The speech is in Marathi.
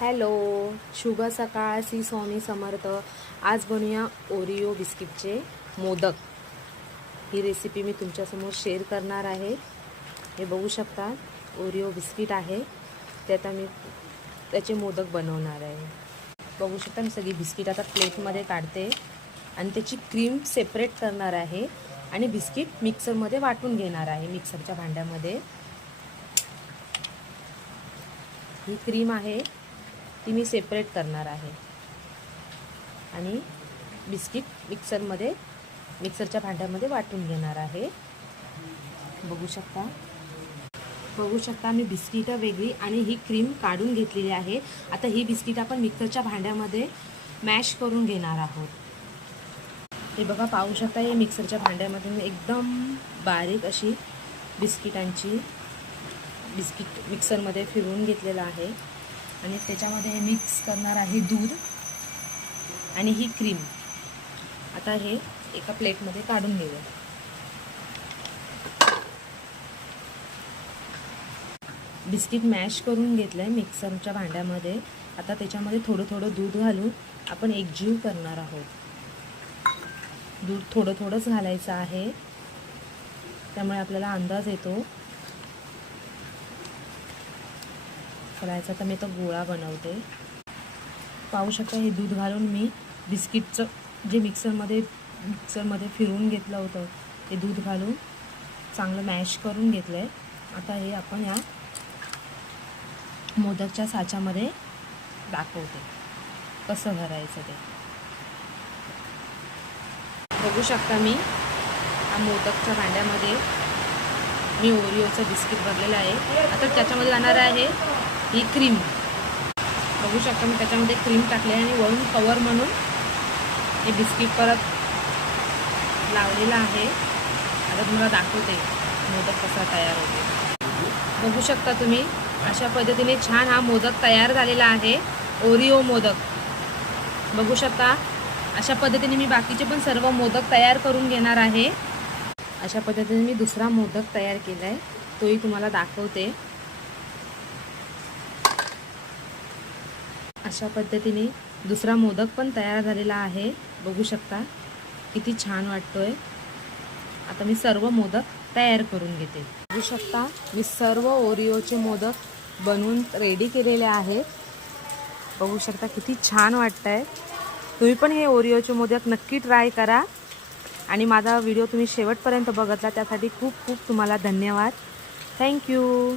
हॅलो, शुभ सकाळ. श्री स्वामी समर्थ. आज बनवूया ओरिओ बिस्किटचे मोदक. ही रेसिपी मी तुमच्यासमोर शेअर करणार आहे. हे बघू शकता, ओरिओ बिस्किट आहे. ते आता मी त्याचे मोदक बनवणार आहे. बघू शकता, मी सगळी बिस्किट आता प्लेटमध्ये काढते आणि त्याची क्रीम सेपरेट करणार आहे आणि बिस्किट मिक्सरमध्ये वाटून घेणार आहे. मिक्सरच्या भांड्यामध्ये ही क्रीम आहे, ती मी सेपरेट करणार आहे आणि बिस्किट मिक्सरच्या भांड्यामध्ये वाटून घेणार आहे. बघू शकता मी बिस्किटं वेगळी आणि ही क्रीम काढून घेतलेली आहे. आता ही बिस्किट आपण मिक्सरच्या भांड्यामध्ये मॅश करून घेणार आहोत. हे बघा, पाहू शकता, हे मिक्सरच्या भांड्यामध्ये मी एकदम बारीक अशी बिस्किट मिक्सरमध्ये फिरवून घेतलेलं आहे आणि त्याच्यामध्ये मिक्स करणार आहे दूध आणि ही क्रीम. आता हे एका प्लेटमध्ये काढून घेऊया. बिस्किट मॅश करून घेतलंय मिक्सरच्या भांड्यामध्ये. आता त्याच्यामध्ये थोडं थोडं दूध घालून आपण एकजीव करणार आहोत. दूध थोडं थोडंच घालायचं आहे, त्यामुळे आपल्याला अंदाज येतो करायचा. तर मी तो गोळा बनवते. पाहू शकता, हे दूध घालून मी बिस्किटचं जे मिक्सरमध्ये फिरवून घेतलं होतं ते दूध घालून चांगलं मॅश करून घेतलं आहे. आता हे आपण या मोदकच्या साच्यामध्ये दाखवते कसं भरायचं ते. बघू शकता, मी हा मोदकच्या भांड्यामध्ये मी ओरिओचं बिस्किट भरलेलं आहे. आता त्याच्यामध्ये जाणार आहे ही क्रीम. बघू शकता, मी त्याच्यामध्ये क्रीम टाकली आहे आणि वरून कवर म्हणून हे बिस्किट परत लावलेलं आहे. आता तुम्हाला दाखवते मोदक कसा तयार होते. बघू शकता तुम्ही, अशा पद्धतीने छान हा मोदक तयार झालेला आहे, ओरिओ मोदक. बघू शकता, अशा पद्धतीने मी बाकीचे पण सर्व मोदक तयार करून घेणार आहे. अशा पद्धतीने मी दुसरा मोदक तयार केला आहे, तोही तुम्हाला दाखवते. अशा पद्धतीने दुसरा मोदक पण तयार झालेला आहे. बघू शकता किती छान वाटतोय. आता मी सर्व मोदक तयार करून घेते. बघू शकता, मी सर्व ओरिओचे मोदक बनवून रेडी केलेले आहेत. बघू शकता किती छान वाटतंय. तुम्ही पण हे ओरिओचे मोदक नक्की ट्राय करा आणि माझा व्हिडिओ तुम्ही शेवटपर्यंत बघितला त्यासाठी खूप खूप तुम्हाला धन्यवाद. थँक्यू.